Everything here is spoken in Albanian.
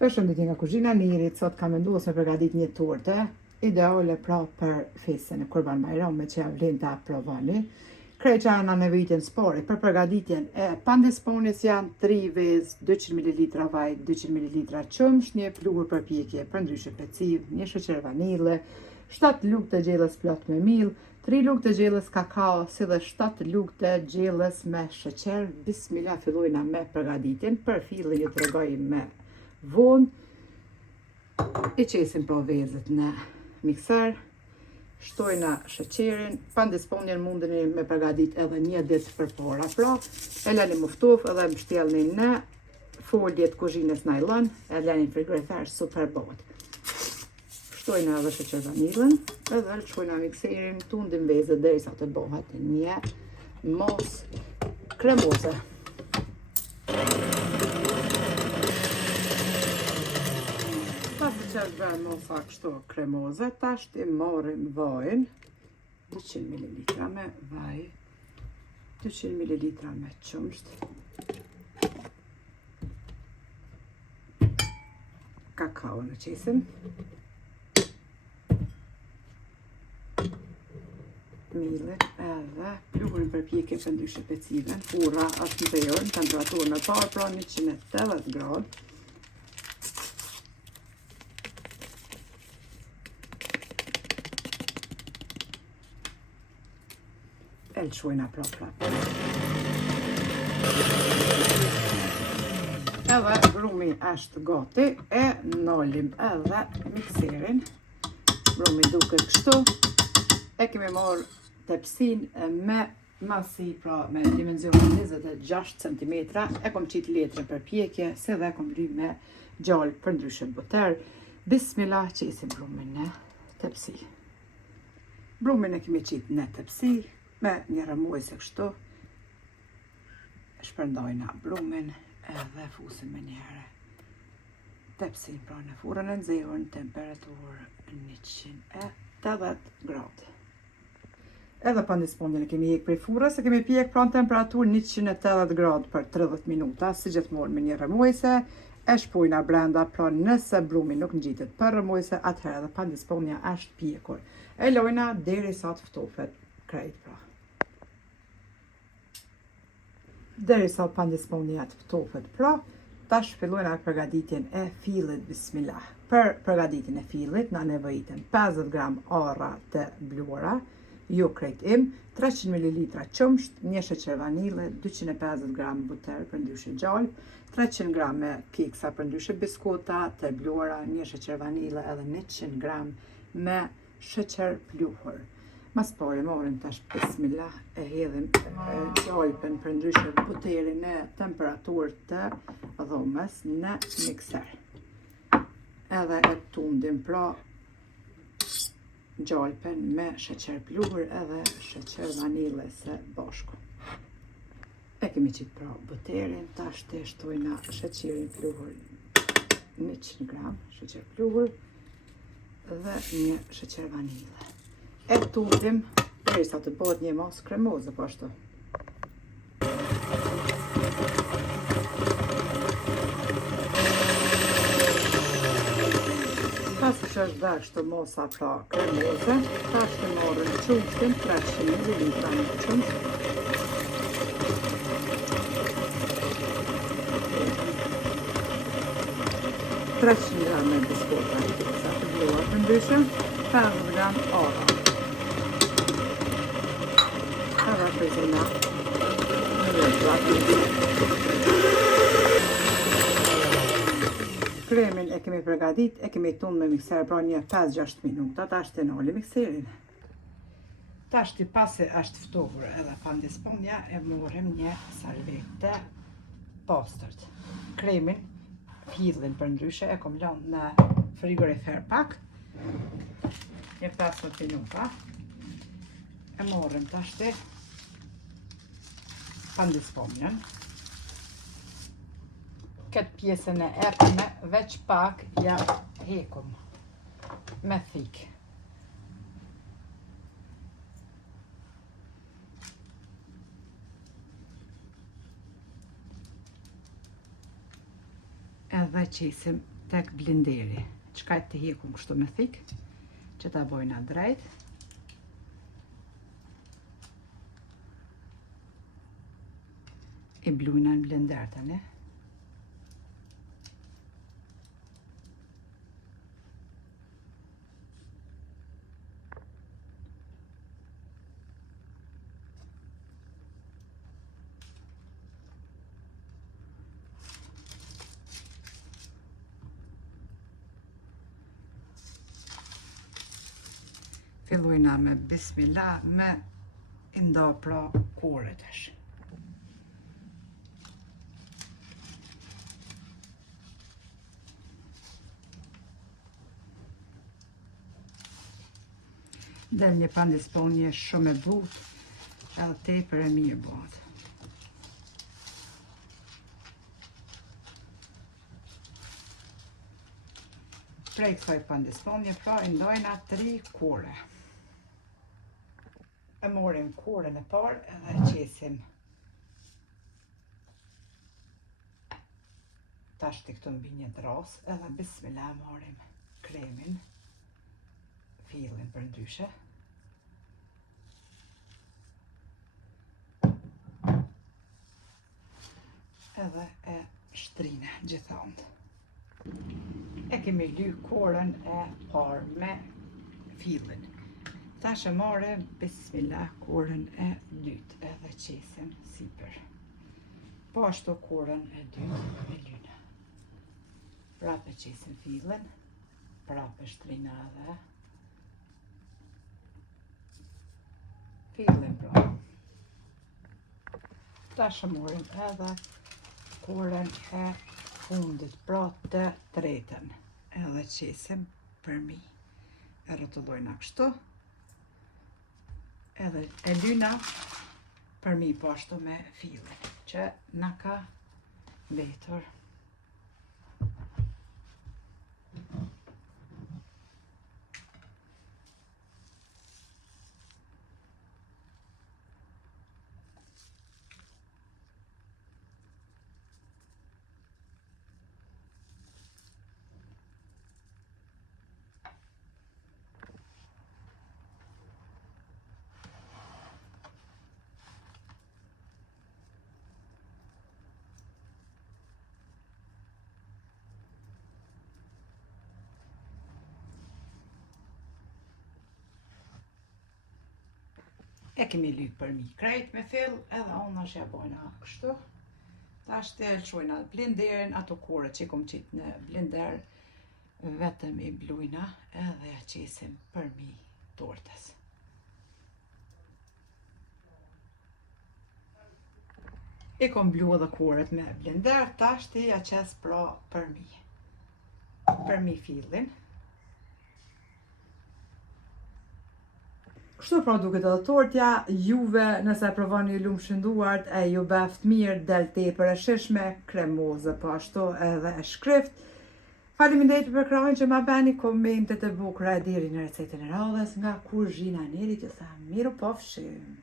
Përshëndetje nga kuzhina e Nirit, sot kam menduar se përgatit një torte ideale pra për festën e Kurban Bayramit që ja vlen ta provoni. Krejt që janë nevojitën spore për përgatitjen e pandisponjes janë 3 vezë, 200 ml vaj, 200 ml qumsh, një pluhur përpjekje për ndryshe peciv, një sheqer vanile, 7 lugë të gjellës plot me miell, 3 lugë të gjellës kakao, si dhe 7 lugë të gjellës me sheqer. Bismillah, fillojna me përgatitjen. Për fillin ju tregoj me vonë, i qesim pra vezët në mikser, shtojna sheqerin, pandisponjen mundeni me përgatit edhe një ditë përpara, pra e lani muftuf edhe mbështjellni në folje të kuzhinës nylon, e lani në frigorifer super bëhet. Shtojna edhe sheqer vanilën, edhe lëshojna mikserin, tundim vezët derisa të bëhet një mos kremoze. Që është bërë mosa kështu kremoze, tash i marrim vajin, 200 ml me vaj, 200 ml me qumsht, kakao në qesim, mielin edhe pluhurin përpjekje për ndryshe pecive. Furra është në zero, në temperaturën e parë, pra 180 gradë. Lëshojna prap. Edhe brumi është gati, e nolim edhe mikserin. Brumi duke kështu. E kemi marrë tepsin me masi, pra me dimenzion 26 cm. E kom qitë letrën për pjekje, se dhe kom bry me gjallë për ndryshe buter. Bismillah, qesim brumin në tepsi. Brumin e kemi qitë në tepsi, me një rëmuese kështu, shpërndajna brumin edhe fusim me njëherë tepsin pra në furrën e nxehur në temperaturë 180 gradë. Edhe pandisponjen e kemi jek prej furrës, e kemi pjek pra në temperaturë 180 gradë për 30 minuta, si gjithmonë me një rëmuese, e shpojna brenda, pra nëse brumi nuk ngjitet për rëmuese, atëherë edhe pandisponja është pjekur. E lojna derisa të ftofet krejt pra. Derisa pandisponja të ftofet pra, tash fillojna përgatitjen e fillit, bismillah. Për përgatitjen e fillit na nevojiten 50 gram arra të bluara, jo krejt im, 300 ml qumsht, një sheqer vanile, 250 gram buter për ndryshe gjallë, 300 gram me keksa për ndryshe biskota të bluara, një sheqer vanile edhe 100 gram me sheqer pluhur. Mas pari marrim tash bismillah e hedhim gjalpën për ndryshe buterin në temperaturë të dhomës në mikser. Edhe e tundim pra gjalpën me sheqer pluhur edhe sheqer vanile së bashku. E kemi qitë pra buterin, tash të shtojna sheqerin pluhur 100 gram, sheqer pluhur dhe një sheqer vanile. E tundim derisa të bëhet një mos kremoze po ashtu. Pas që është dhe kështu mosa pra kremoze, tash të marrim qumshtin, 300 ml në qumsht. $300 gram me biskota, sa të bluar për ndryshe, 50 gram arra. Prezina kremin e kemi përgatit, e kemi tunë me mikser pra një 5-6 minuta, tash të noli mikserin. Tash të pasi është ftohur edhe pandisponja, e morëm një salvete pastërt. Kremin, fillin për ndryshe, e kom lënë në frigorifer pak, një 15 minuta. E morëm tash të pandisponjen. Këtë pjesën e epme veç pak ja hekum me thik. edhe qesim tek blenderi. Çka të hekum kështu me thik, që ta bojna drejt. E blujna në blender tani. Fillojna me bismillah me nda pra kore tash. Del një pandisponje shumë e butë, edhe tepër e mirë bëhet. Prej kësaj pandisponje, pra i ndojna 3 kore. E morim korën e parë edhe e qesim. Tash të këtu mbi një dros edhe bismillah morim kremin, fillin për ndryshe. Edhe e shtrine gjithand. E kemi ly korën e parë me fillin. Tash e marrim bismillah korën e dytë edhe qesim sipër. Po ashtu korën e dytë e lyna. Prapë qesim fillin, prapë shtrina edhe fillin pra. Tash e marrim edhe korën e fundit, pra të tretën, edhe qesim përmi. E rrotullojna kështu. Edhe e lyna përmi po ashtu me fillin, që na ka mbetur. E kemi lyp përmi krejt me fill, edhe unë është ja bojna kështu. Tash të elçojna blenderin, ato kore që kom qitë në blender, vetëm i blujna edhe ja qesim përmi tortës. I kom blu edhe koret me blender, tash të ja qes pra përmi. Përmi fillin. Kështu pra duket edhe tortja, juve nëse e provoni lumë shënduart, e ju beft mirë, del tepër e shishme, kremoze po ashtu edhe e shkrift. Faleminderit për krahun që ma bani komentet e bukura deri në recetën e radhës nga Kuzhina e Nerit, ju them miru pofshim.